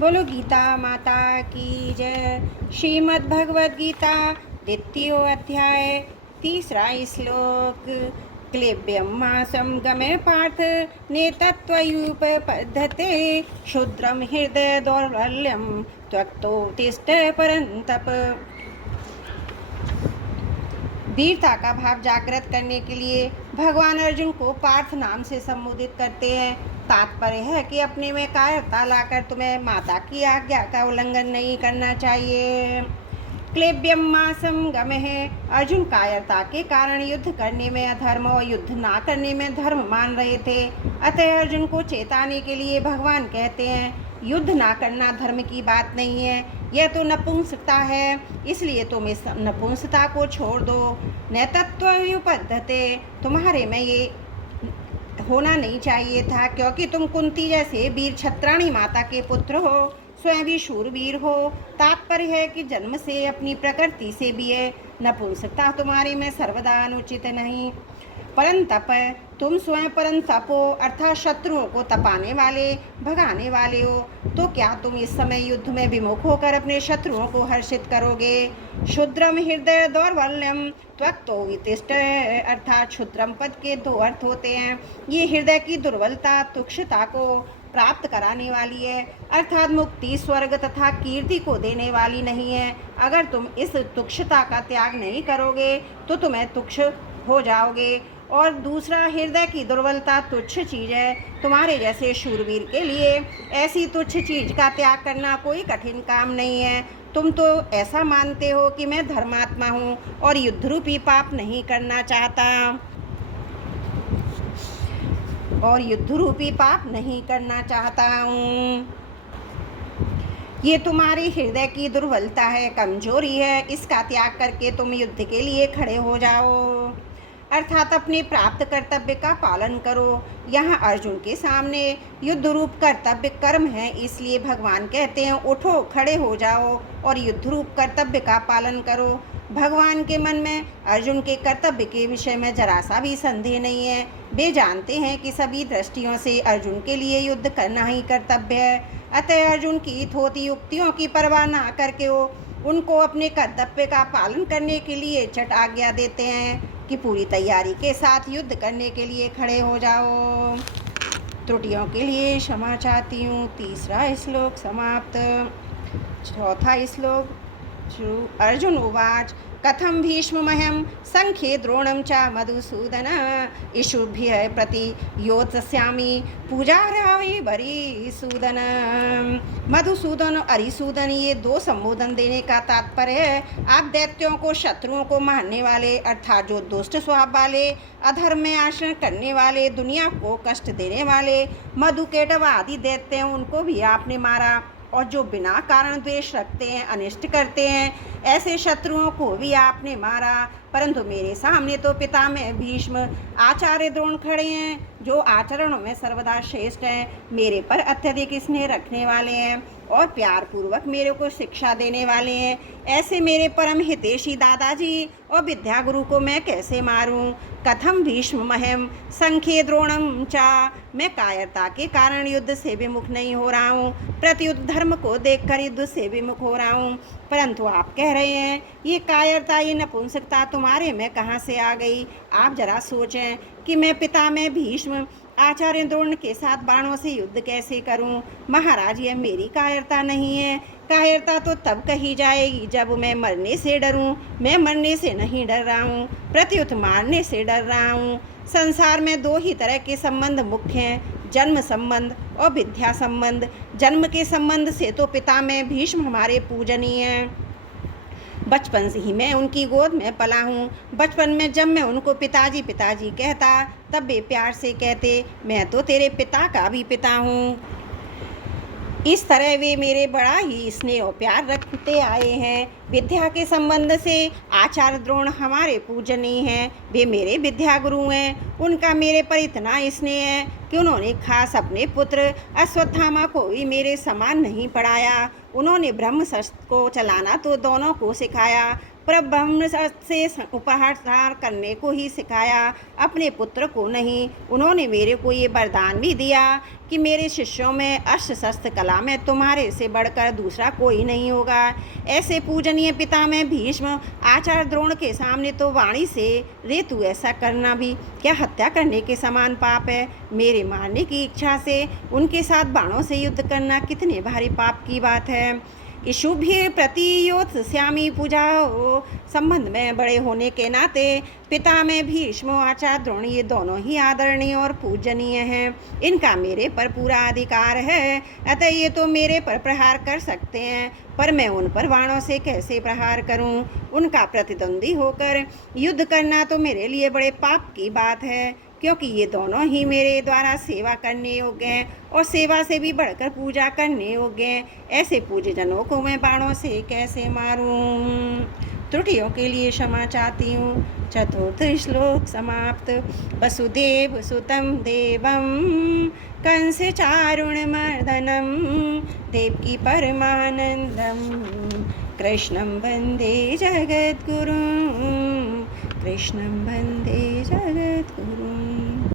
बोलो गीता माता की जय। श्रीमद् भगवद गीता द्वितीय अध्याय तीसरा श्लोक। क्लेब्यं मासं गमे पार्थ नेतत्त्वयुपपद्धते क्षुद्रं हृदय दौर्बल्यं त्वक्तो तिष्ठ परन्तप। वीरता का भाव जागृत करने के लिए भगवान अर्जुन को पार्थ नाम से संबोधित करते हैं। तात्पर्य है कि अपने में कायरता लाकर तुम्हें माता की आज्ञा का उल्लंघन नहीं करना चाहिए। क्लेब्यम मासम गमे है। अर्जुन कायरता के कारण युद्ध करने में अधर्म और युद्ध ना करने में धर्म मान रहे थे। अतः अर्जुन को चेताने के लिए भगवान कहते हैं, युद्ध ना करना धर्म की बात नहीं है, यह तो नपुंसकता है। इसलिए तुम इस नपुंसकता को छोड़ दो। नैतत्त्वयुपपद्धते, तुम्हारे में ये होना नहीं चाहिए था, क्योंकि तुम कुंती जैसे वीर छत्राणी माता के पुत्र हो, स्वयं भी शूरवीर हो। तात्पर्य है कि जन्म से अपनी प्रकृति से भी है। नपुंसकता तुम्हारे में सर्वदा अनुचित नहीं। परंतप, तुम स्वयं परंतप हो, अर्थात शत्रुओं को तपाने वाले, भगाने वाले हो। तो क्या तुम इस समय युद्ध में विमुख होकर अपने शत्रुओं को हर्षित करोगे? क्षुद्रम हृदय दौर्बल्यम त्वक्तो वितिष्ठ, अर्थात क्षुद्रम पद के दो अर्थ होते हैं। ये हृदय की दुर्बलता, तुक्षता को प्राप्त कराने वाली है, अर्थात मुक्ति, स्वर्ग तथा कीर्ति को देने वाली नहीं है। अगर तुम इस तुक्षता का त्याग नहीं करोगे तो तुम्हें तुक्ष हो जाओगे। और दूसरा, हृदय की दुर्बलता तुच्छ चीज़ है। तुम्हारे जैसे शूरवीर के लिए ऐसी तुच्छ चीज़ का त्याग करना कोई कठिन काम नहीं है। तुम तो ऐसा मानते हो कि मैं धर्मात्मा हूँ और युद्ध रूपी पाप नहीं करना चाहता हूँ। ये तुम्हारी हृदय की दुर्बलता है, कमजोरी है। इसका त्याग करके तुम युद्ध के लिए खड़े हो जाओ, अर्थात अपने प्राप्त कर्तव्य का पालन करो। यहाँ अर्जुन के सामने युद्ध रूप कर्तव्य कर्म है, इसलिए भगवान कहते हैं, उठो, खड़े हो जाओ और युद्ध रूप कर्तव्य का पालन करो। भगवान के मन में अर्जुन के कर्तव्य के विषय में जरा सा भी संदेह नहीं है। वे जानते हैं कि सभी दृष्टियों से अर्जुन के लिए युद्ध करना ही कर्तव्य है। अतः अर्जुन की थोती युक्तियों की परवाह न करके वो उनको अपने कर्तव्य का पालन करने के लिए चट आज्ञा देते हैं कि पूरी तैयारी के साथ युद्ध करने के लिए खड़े हो जाओ। त्रुटियों के लिए क्षमा चाहती हूँ। तीसरा श्लोक समाप्त। चौथा श्लोक। अर्जुन उवाच कथम भीष्ममहं संख्ये द्रोणं च मधुसूदन इषुभ्यः प्रतियोत्स्यामि पूजार्हावि वरिसूदन। मधुसूदन और अरिसूदन, ये दो संबोधन देने का तात्पर्य है, आप दैत्यों को, शत्रुओं को मारने वाले, अर्थात जो दुष्ट स्वभाव वाले, अधर्म में आचरण करने वाले, दुनिया को कष्ट देने वाले मधुकेटव आदि दैत्य हैं, उनको भी आपने मारा। और जो बिना कारण द्वेष रखते हैं, अनिष्ट करते हैं, ऐसे शत्रुओं को भी आपने मारा। परंतु मेरे सामने तो पितामह भीष्म, आचार्य द्रोण खड़े हैं, जो आचरणों में सर्वदा श्रेष्ठ हैं, मेरे पर अत्यधिक स्नेह रखने वाले हैं और प्यार पूर्वक मेरे को शिक्षा देने वाले हैं। ऐसे मेरे परम हितैषी दादाजी और विद्या गुरु को मैं कैसे मारूं? कथम भीष्ममहं संख्ये द्रोणं च, मैं कायरता के कारण युद्ध से विमुख नहीं हो रहा हूँ, प्रत्युत धर्म को देखकर युद्ध से विमुख हो रहा हूँ। परंतु आप कह रहे हैं ये कायरता, ये नपुंसकता तुम्हारे में कहाँ से आ गई? आप जरा सोचें कि मैं पितामह भीष्म, आचार्य द्रोण के साथ बाणों से युद्ध कैसे करूं? महाराज, यह मेरी कायरता नहीं है। कायरता तो तब कही जाएगी जब मैं मरने से डरूं। मैं मरने से नहीं डर रहा हूं, प्रत्युत मारने से डर रहा हूं। संसार में दो ही तरह के संबंध मुख्य हैं, जन्म संबंध और विद्या संबंध। जन्म के संबंध से तो पितामह भीष्म हमारे पूजनीय हैं। बचपन से ही मैं उनकी गोद में पला हूँ। बचपन में जब मैं उनको पिताजी पिताजी कहता, तब वे प्यार से कहते, मैं तो तेरे पिता का भी पिता हूँ। इस तरह वे मेरे बड़ा ही स्नेह और प्यार रखते आए हैं। विद्या के संबंध से आचार्य द्रोण हमारे पूजनीय हैं। वे मेरे विद्या गुरु हैं। उनका मेरे पर इतना स्नेह है कि उन्होंने खास अपने पुत्र अश्वत्थामा को भी मेरे समान नहीं पढ़ाया। उन्होंने ब्रह्मशस्त्र को चलाना तो दोनों को सिखाया, परब्रह्म से उपहार करने को ही सिखाया, अपने पुत्र को नहीं। उन्होंने मेरे को ये वरदान भी दिया कि मेरे शिष्यों में अस्त्र शस्त्र कला में तुम्हारे से बढ़कर दूसरा कोई नहीं होगा। ऐसे पूजनीय पिता में भीष्म आचार्य द्रोण के सामने तो वाणी से रे तू ऐसा करना भी क्या हत्या करने के समान पाप है। मेरे मारने की इच्छा से उनके साथ बाणों से युद्ध करना कितने भारी पाप की बात है। इशुभ्य प्रतियोत श्यामी पूजा संबंध में बड़े होने के नाते पिता में भीष्म आचार्य द्रोण ये दोनों ही आदरणीय और पूजनीय हैं। इनका मेरे पर पूरा अधिकार है, अतः ये तो मेरे पर प्रहार कर सकते हैं, पर मैं उन पर बाणों से कैसे प्रहार करूं? उनका प्रतिद्वंदी होकर युद्ध करना तो मेरे लिए बड़े पाप की बात है, क्योंकि ये दोनों ही मेरे द्वारा सेवा करने योग्य हैं और सेवा से भी बढ़कर पूजा करने योग्य हैं। ऐसे पूज्यजनों को मैं बाणों से कैसे मारूं? त्रुटियों के लिए क्षमा चाहती हूँ। चतुर्थ श्लोक समाप्त। वसुदेव सुतम देवम कंस चारुण मर्दनम देवकी परमानंदम कृष्णं वंदे जगद्गुरुं कृष्णं वंदे जगद्गुरुं।